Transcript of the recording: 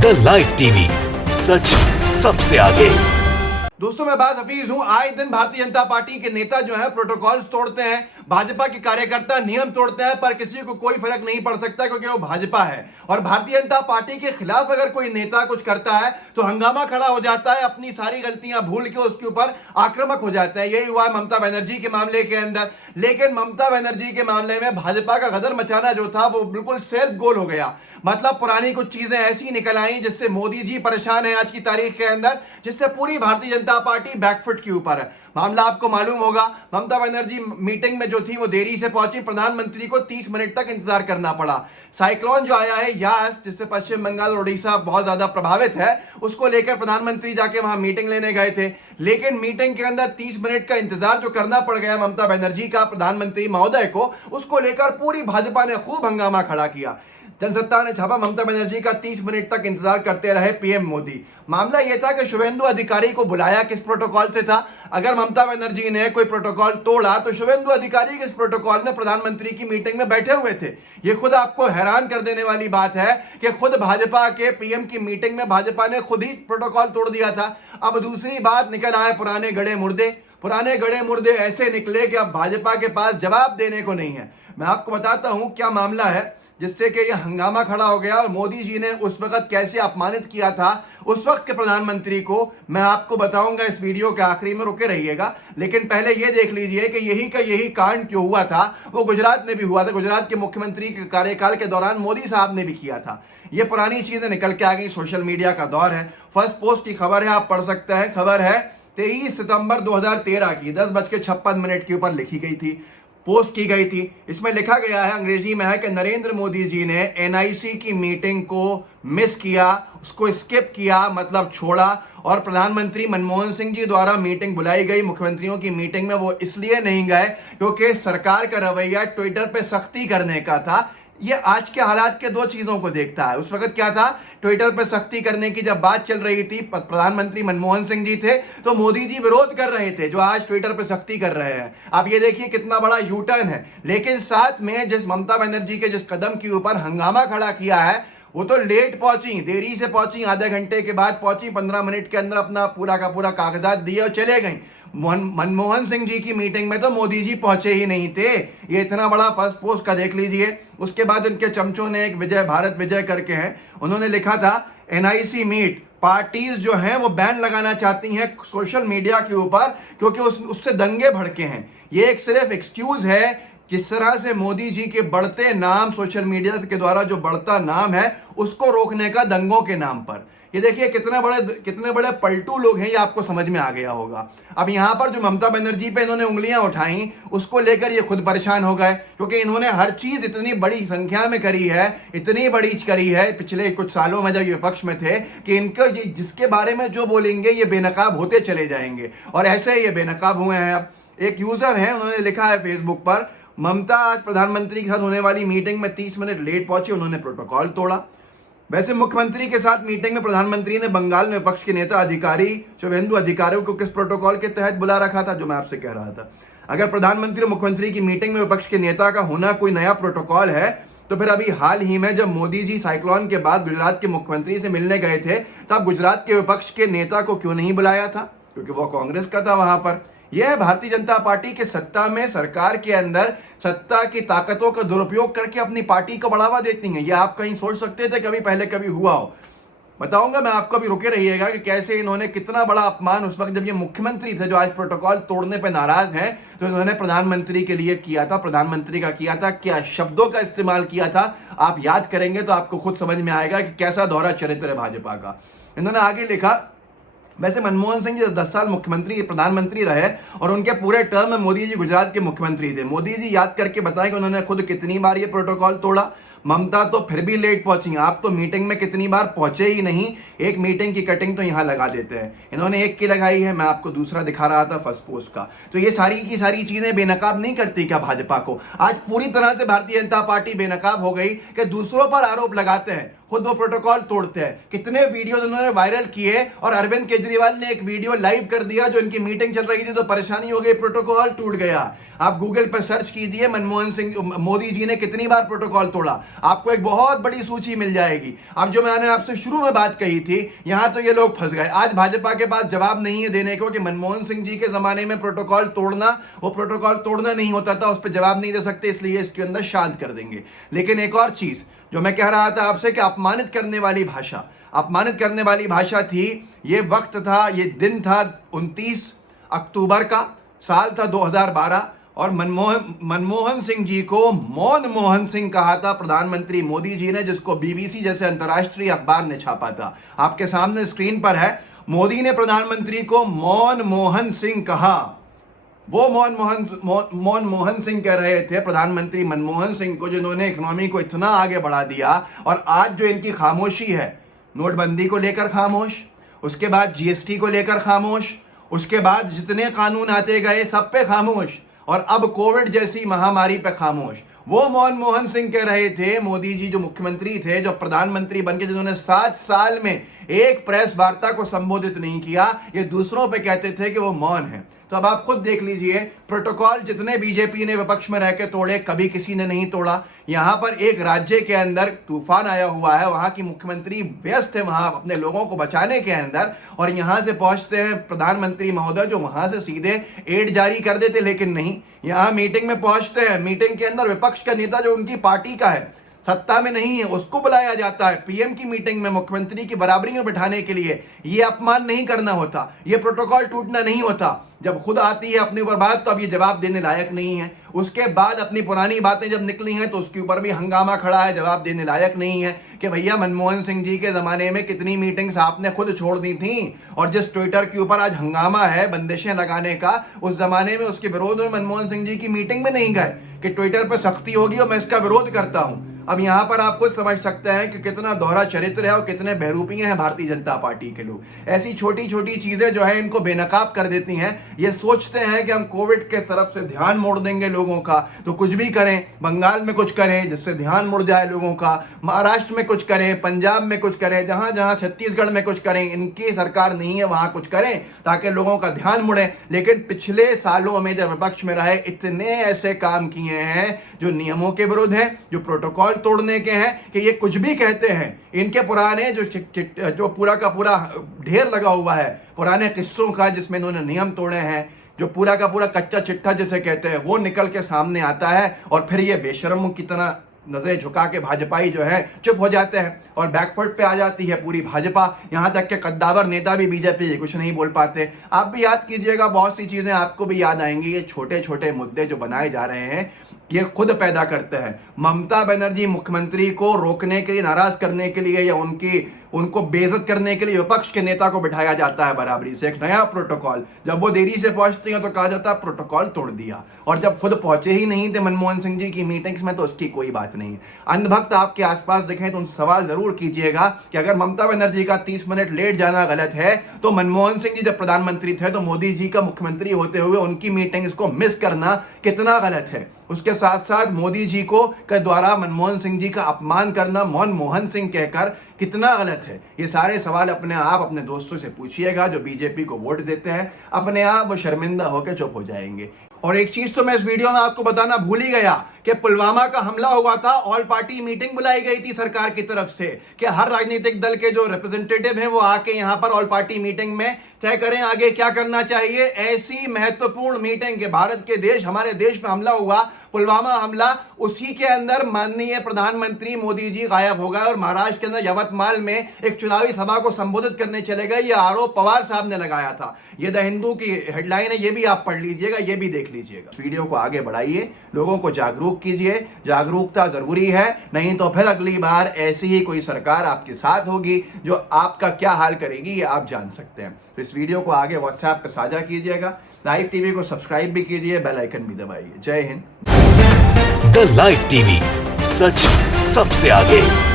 The live TV, सच सबसे आगे। दोस्तों मैं बात हफीज हूं। आए दिन भारतीय जनता पार्टी के नेता जो है प्रोटोकॉल्स तोड़ते हैं, भाजपा के कार्यकर्ता नियम तोड़ते हैं, पर किसी को कोई फर्क नहीं पड़ सकता क्योंकि वो भाजपा है। और भारतीय जनता पार्टी के खिलाफ अगर कोई नेता कुछ करता है तो हंगामा खड़ा हो जाता है, अपनी सारी गलतियां भूल के उसके ऊपर आक्रामक हो जाता है। यही हुआ है ममता बनर्जी के मामले के अंदर। लेकिन ममता बनर्जी के मामले में भाजपा का गदर मचाना जो था वो बिल्कुल सेल्फ गोल हो गया। मतलब पुरानी कुछ चीजें ऐसी निकल आई जिससे मोदी जी परेशान है आज की तारीख के अंदर, जिससे पूरी भारतीय जनता पार्टी बैकफुट के ऊपर है। मामला आपको मालूम होगा, ममता बनर्जी मीटिंग में जो थी वो देरी से पहुंची, प्रधानमंत्री को 30 मिनट तक इंतजार करना पड़ा। साइक्लोन जो आया है यास, जिससे पश्चिम बंगाल और उड़ीसा बहुत ज्यादा प्रभावित है, उसको लेकर प्रधानमंत्री जाके वहां मीटिंग लेने गए थे। लेकिन मीटिंग के अंदर 30 मिनट का इंतजार जो करना पड़ गया ममता बनर्जी का प्रधानमंत्री महोदय को, उसको लेकर पूरी भाजपा ने खूब हंगामा खड़ा किया। जनसत्ता ने छापा, ममता बनर्जी का 30 मिनट तक इंतजार करते रहे पीएम मोदी। मामला यह था कि शुभेंदु अधिकारी को बुलाया किस प्रोटोकॉल से था। अगर ममता बनर्जी ने कोई प्रोटोकॉल तोड़ा तो शुभेंदु अधिकारी किस प्रोटोकॉल में प्रधानमंत्री की मीटिंग में बैठे हुए थे। यह खुद आपको हैरान कर देने वाली बात है कि खुद भाजपा के पीएम की मीटिंग में भाजपा ने खुद ही प्रोटोकॉल तोड़ दिया था। अब दूसरी बात निकल आए पुराने गड़े मुर्दे ऐसे निकले कि अब भाजपा के पास जवाब देने को नहीं है। मैं आपको बताता हूं क्या मामला है जिससे कि यह हंगामा खड़ा हो गया और मोदी जी ने उस वक्त कैसे अपमानित किया था उस वक्त के प्रधानमंत्री को। मैं आपको बताऊंगा इस वीडियो के आखिरी में, रुके रहिएगा। लेकिन पहले यह देख लीजिए कि यही कांड जो हुआ था वो गुजरात में भी हुआ था। गुजरात के मुख्यमंत्री के कार्यकाल के दौरान मोदी साहब ने भी किया था। ये पुरानी चीजें निकल के आ गई, सोशल मीडिया का दौर है। फर्स्ट पोस्ट की खबर है, आप पढ़ सकते हैं। खबर है 23 सितंबर 2013 की 10:56 के ऊपर लिखी गई थी, पोस्ट की गई थी। इसमें लिखा गया है, अंग्रेजी में है, कि नरेंद्र मोदी जी ने एनआईसी की मीटिंग को मिस किया, उसको स्किप किया, मतलब छोड़ा। और प्रधानमंत्री मनमोहन सिंह जी द्वारा मीटिंग बुलाई गई मुख्यमंत्रियों की मीटिंग में, वो इसलिए नहीं गए क्योंकि सरकार का रवैया ट्विटर पे सख्ती करने का था। ये आज के हालात के दो चीजों को देखता है। उस वक्त क्या था, ट्विटर पर सख्ती करने की जब बात चल रही थी, प्रधानमंत्री मनमोहन सिंह जी थे तो मोदी जी विरोध कर रहे थे, जो आज ट्विटर पर सख्ती कर रहे हैं। आप ये देखिए कितना बड़ा यू टर्न है। लेकिन साथ में जिस ममता बनर्जी के जिस कदम के ऊपर हंगामा खड़ा किया है, वो तो लेट पहुंची, देरी से पहुंची, आधे घंटे के बाद पहुंची, 15 मिनट के अंदर अपना पूरा का पूरा कागजात दिए और चले गई। मनमोहन सिंह जी की मीटिंग में तो मोदी जी पहुंचे ही नहीं थे। ये इतना बड़ा फर्स्ट पोस्ट का देख लीजिए। उसके बाद उनके चमचों ने एक विजय भारत विजय करके हैं, उन्होंने लिखा था एनआईसी मीट, पार्टीज जो हैं वो बैन लगाना चाहती हैं सोशल मीडिया के ऊपर क्योंकि उससे दंगे भड़के हैं। ये एक सिर्फ एक्सक्यूज है। जिस तरह से मोदी जी के बढ़ते नाम, सोशल मीडिया के द्वारा जो बढ़ता नाम है, उसको रोकने का दंगों के नाम पर। ये देखिए कितने बड़े पलटू लोग हैं, ये आपको समझ में आ गया होगा। अब यहां पर जो ममता बनर्जी पे इन्होंने उंगलियां उठाई, उसको लेकर ये खुद परेशान हो गए क्योंकि इन्होंने हर चीज इतनी बड़ी संख्या में करी है, इतनी बड़ी करी है पिछले कुछ सालों में जब ये विपक्ष में थे, कि इनको जिसके बारे में जो बोलेंगे ये बेनकाब होते चले जाएंगे। और ऐसे ही ये बेनकाब हुए हैं। अब एक यूजर है, उन्होंने लिखा है फेसबुक पर, ममता आज प्रधानमंत्री के साथ होने वाली मीटिंग में 30 मिनट लेट पहुंची, उन्होंने प्रोटोकॉल तोड़ा। वैसे मुख्यमंत्री के साथ मीटिंग में प्रधानमंत्री ने बंगाल में विपक्ष के नेता अधिकारी शुभेंदु अधिकारी को किस प्रोटोकॉल के तहत बुला रखा था, जो मैं आपसे कह रहा था। अगर प्रधानमंत्री और मुख्यमंत्री की मीटिंग में विपक्ष के नेता का होना कोई नया प्रोटोकॉल है, तो फिर अभी हाल ही में जब मोदी जी साइक्लोन के बाद गुजरात के मुख्यमंत्री से मिलने गए थे, तब गुजरात के विपक्ष के नेता को क्यों नहीं बुलाया था? क्योंकि वो कांग्रेस का था वहां पर। यह है भारतीय जनता पार्टी के सत्ता में, सरकार के अंदर सत्ता की ताकतों का दुरुपयोग करके अपनी पार्टी को बढ़ावा देती हैं। यह आप कहीं सोच सकते थे कभी पहले कभी हुआ हो? बताऊंगा मैं आपको, भी रुके रहिएगा कि कैसे इन्होंने कितना बड़ा अपमान उस वक्त जब ये मुख्यमंत्री थे, जो आज प्रोटोकॉल तोड़ने पर नाराज हैं, तो इन्होंने प्रधानमंत्री के लिए किया था, प्रधानमंत्री का किया था, क्या शब्दों का इस्तेमाल किया था। आप याद करेंगे तो आपको खुद समझ में आएगा कि कैसा दोहरा चरित्र है भाजपा का। इन्होंने आगे लिखा, वैसे मनमोहन सिंह जी 10 साल मुख्यमंत्री प्रधानमंत्री रहे और उनके पूरे टर्म में मोदी जी गुजरात के मुख्यमंत्री थे। मोदी जी याद करके बताएं कि उन्होंने खुद कितनी बार ये प्रोटोकॉल तोड़ा। ममता तो फिर भी लेट पहुंची, आप तो मीटिंग में कितनी बार पहुंचे ही नहीं। एक मीटिंग की कटिंग तो यहां लगा देते हैं। इन्होंने एक की लगाई है, मैं आपको दूसरा दिखा रहा था फर्स्ट पोस्ट का। तो ये सारी की सारी चीजें बेनकाब नहीं करती क्या भाजपा को? आज पूरी तरह से भारतीय जनता पार्टी बेनकाब हो गई कि दूसरों पर आरोप लगाते हैं, खुद वो प्रोटोकॉल तोड़ते हैं। कितने वीडियो उन्होंने वायरल किए और अरविंद केजरीवाल ने एक वीडियो लाइव कर दिया जो इनकी मीटिंग चल रही थी तो परेशानी हो गई, प्रोटोकॉल टूट गया। आप गूगल पर सर्च कीजिए मनमोहन सिंह मोदी जी ने कितनी बार प्रोटोकॉल तोड़ा, आपको एक बहुत बड़ी सूची मिल जाएगी। अब जो मैंने आपसे शुरू में बात कही थी, यहां तो ये लोग फंस गए। आज भाजपा के पास जवाब नहीं है देने को कि मनमोहन सिंह जी के जमाने में प्रोटोकॉल तोड़ना, वो प्रोटोकॉल तोड़ना नहीं होता था, उस पर जवाब नहीं दे सकते, इसलिए इसके अंदर शांत कर देंगे। लेकिन एक और चीज जो मैं कह रहा था आपसे कि अपमानित करने वाली भाषा थी। ये वक्त था, ये दिन था 29 अक्टूबर का, साल था 2012 और मनमोहन सिंह जी को मौन मोहन सिंह कहा था प्रधानमंत्री मोदी जी ने, जिसको बीबीसी जैसे अंतर्राष्ट्रीय अखबार ने छापा था। आपके सामने स्क्रीन पर है, मोदी ने प्रधानमंत्री को मौन मोहन सिंह कहा। वो मौन मोहन सिंह कह रहे थे प्रधानमंत्री मनमोहन सिंह को, जिन्होंने इकोनॉमी को इतना आगे बढ़ा दिया। और आज जो इनकी खामोशी है, नोटबंदी को लेकर खामोश, उसके बाद जीएसटी को लेकर खामोश, उसके बाद जितने कानून आते गए सब पे खामोश, और अब कोविड जैसी महामारी पे खामोश। वो मनमोहन सिंह कह रहे थे, मोदी जी जो मुख्यमंत्री थे, जो प्रधानमंत्री बनके जिन्होंने 7 साल में एक प्रेस वार्ता को संबोधित नहीं किया, ये दूसरों पे कहते थे कि वो मौन है। तो अब आप खुद देख लीजिए, प्रोटोकॉल जितने बीजेपी ने विपक्ष में रह के तोड़े, कभी किसी ने नहीं तोड़ा। यहां पर एक राज्य के अंदर तूफान आया हुआ है, वहां की मुख्यमंत्री व्यस्त है वहां अपने लोगों को बचाने के अंदर, और यहां से पहुंचते हैं प्रधानमंत्री महोदय जो वहां से सीधे एड जारी कर देते, लेकिन नहीं, यहां मीटिंग में पहुंचते हैं। मीटिंग के अंदर विपक्ष का नेता जो उनकी पार्टी का है, सत्ता में नहीं है, उसको बुलाया जाता है पीएम की मीटिंग में मुख्यमंत्री की बराबरी में बिठाने के लिए। ये अपमान नहीं करना होता, ये प्रोटोकॉल टूटना नहीं होता। जब खुद आती है अपने ऊपर बात तो अब ये जवाब देने लायक नहीं है। उसके बाद अपनी पुरानी बातें जब निकली हैं तो उसके ऊपर भी हंगामा खड़ा है, जवाब देने लायक नहीं है कि भैया मनमोहन सिंह जी के जमाने में कितनी मीटिंग्स आपने खुद छोड़ दी थी, और जिस ट्विटर के ऊपर आज हंगामा है बंदिशें लगाने का, उस जमाने में उसके विरोध में मनमोहन सिंह जी की मीटिंग में नहीं गए कि ट्विटर पर सख्ती होगी और मैं इसका विरोध करता हूं। अब यहां पर आप खुद समझ सकते हैं कि कितना दोहरा चरित्र है और कितने बहरूपिये हैं भारतीय जनता पार्टी के लोग। ऐसी छोटी छोटी चीजें जो है इनको बेनकाब कर देती हैं। ये सोचते हैं कि हम कोविड के तरफ से ध्यान मोड़ देंगे लोगों का, तो कुछ भी करें, बंगाल में कुछ करें जिससे ध्यान मुड़ जाए लोगों का, महाराष्ट्र में कुछ करें, पंजाब में कुछ करें, जहां जहां छत्तीसगढ़ में कुछ करें, इनकी सरकार नहीं है वहां कुछ करें ताकि लोगों का ध्यान मुड़े। लेकिन पिछले सालों में जब विपक्ष में रहे, इतने ऐसे काम किए हैं जो नियमों के विरुद्ध हैं, जो प्रोटोकॉल तोड़ने के हैं, कि ये कुछ भी कहते हैं। इनके पुराने जो पूरा का पूरा ढेर लगा हुआ है पुराने किस्सों का, जिसमें इन्होंने नियम तोड़े हैं, जो पूरा का पूरा कच्चा चिट्ठा जिसे कहते हैं, वो निकल के सामने आता है। और फिर ये बेशर्मों की तरह नजरें झुका के भाजपाई जो है चुप हो जाते हैं और बैकफुट पे आ जाती है पूरी भाजपा। यहां तक के कद्दावर नेता भी बीजेपी कुछ नहीं बोल पाते। आप भी याद कीजिएगा, बहुत सी चीजें आपको भी याद आएंगी। ये छोटे छोटे मुद्दे जो बनाए जा रहे हैं ये खुद पैदा करते हैं। ममता बनर्जी मुख्यमंत्री को रोकने के लिए, नाराज करने के लिए, या उनको बेइज्जत करने के लिए विपक्ष के नेता को बिठाया जाता है बराबरी से। एक नया प्रोटोकॉल, जब वो देरी से पहुंचती हैं तो कहा जाता है प्रोटोकॉल तोड़ दिया, और जब खुद पहुंचे ही नहीं थे मनमोहन सिंह जी की मीटिंग्स में तो उसकी कोई बात नहीं। अंधभक्त आपके आसपास दिखें तो उन सवाल जरूर कीजिएगा कि अगर ममता बनर्जी का 30 मिनट लेट जाना गलत है, तो मनमोहन सिंह जी जब प्रधानमंत्री थे तो मोदी जी का मुख्यमंत्री होते हुए उनकी मीटिंग्स को मिस करना कितना गलत है। उसके साथ साथ मोदी जी को के द्वारा मनमोहन सिंह जी का अपमान करना मनमोहन सिंह कहकर कितना गलत है। ये सारे सवाल अपने आप अपने दोस्तों से पूछिएगा जो बीजेपी को वोट देते हैं, अपने आप वो शर्मिंदा होकर चुप हो जाएंगे। और एक चीज तो मैं इस वीडियो में आपको बताना भूल ही गया कि पुलवामा का हमला हुआ था, ऑल पार्टी मीटिंग बुलाई गई थी सरकार की तरफ से कि हर राजनीतिक दल के जो रिप्रेजेंटेटिव हैं वो आके यहां पर ऑल पार्टी मीटिंग में तय करें आगे क्या करना चाहिए। ऐसी महत्वपूर्ण मीटिंग के भारत के देश, हमारे देश में हमला हुआ, पुलवामा हमला, उसी के अंदर माननीय प्रधानमंत्री मोदी जी गायब हो गए और महाराष्ट्र के अंदर यवतमाल में एक चुनावी सभा को संबोधित करने चले गए। ये आरोप पवार साहब ने लगाया था। ये द हिंदू की हेडलाइन है, ये भी आप पढ़ लीजिएगा, ये भी देख लीजिएगा। वीडियो को आगे बढ़ाइए, लोगों को जागरूक कीजिए। जागरूकता जरूरी है, नहीं तो फिर अगली बार ऐसी ही कोई सरकार आपके साथ होगी जो आपका क्या हाल करेगी ये आप जान सकते हैं। तो इस वीडियो को आगे व्हाट्सएप पे साझा कीजिएगा, लाइव टीवी को सब्सक्राइब भी कीजिए, बेल आइकन भी दबाइए। जय हिंद। द लाइव टीवी, सच सबसे आगे।